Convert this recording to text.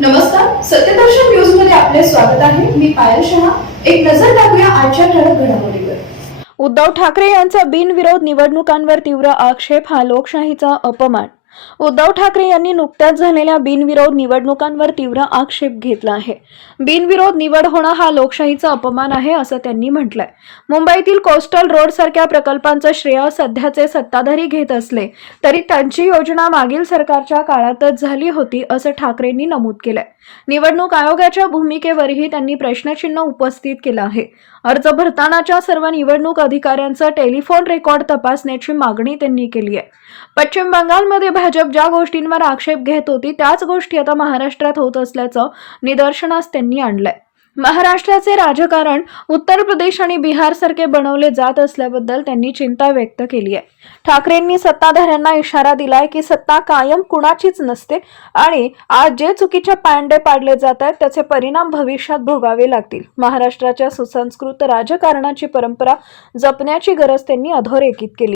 नमस्कार, सत्यदर्शन न्यूज मध्ये आपले स्वागत आहे. मी पायल शहा. एक नजर टाकूया आजच्या ठळक घडामोडीवर. उद्धव ठाकरे यांचा बिनविरोध निवडणुकांवर तीव्र आक्षेप, हा लोकशाहीचा अपमान. उद्धव ठाकरे यांनी नुकत्याच झालेल्या बिनविरोध निवडणुकांवर तीव्र आक्षेप घेतला आहे. बिनविरोध निवड होणं हा लोकशाहीचा अपमान आहे, असं त्यांनी म्हटलंय. मुंबईतील कोस्टल रोड सारख्या प्रकल्पांचं श्रेय सध्याचे सत्ताधारी घेत असले तरी त्यांची योजना मागील सरकारच्या काळातच झाली होती, असं ठाकरेंनी नमूद केलंय. निवडणूक आयोगाच्या भूमिकेवरही त्यांनी प्रश्नचिन्ह उपस्थित केलं आहे. अर्ज भरतानाच्या सर्व निवडणूक अधिकाऱ्यांचा टेलिफोन रेकॉर्ड तपासण्याची मागणी त्यांनी केली आहे. पश्चिम बंगालमध्ये भाजप ज्या गोष्टींवर आक्षेप घेत होती त्याच गोष्टी आता महाराष्ट्रात होत असल्याचं निदर्शनास त्यांनी आणलंय. महाराष्ट्राचे राजकारण उत्तर प्रदेश आणि बिहार सारखे बनवले जात असल्याबद्दल त्यांनी चिंता व्यक्त केली आहे. ठाकरेंनी सत्ताधाऱ्यांना इशारा दिलाय की सत्ता कायम कुणाचीच नसते आणि आज जे चुकीचे पांडे पाडले जात आहेत त्याचे परिणाम भविष्यात भोगावे लागतील. महाराष्ट्राच्या सुसंस्कृत राजकारणाची परंपरा जपण्याची गरज त्यांनी अधोरेखित केली.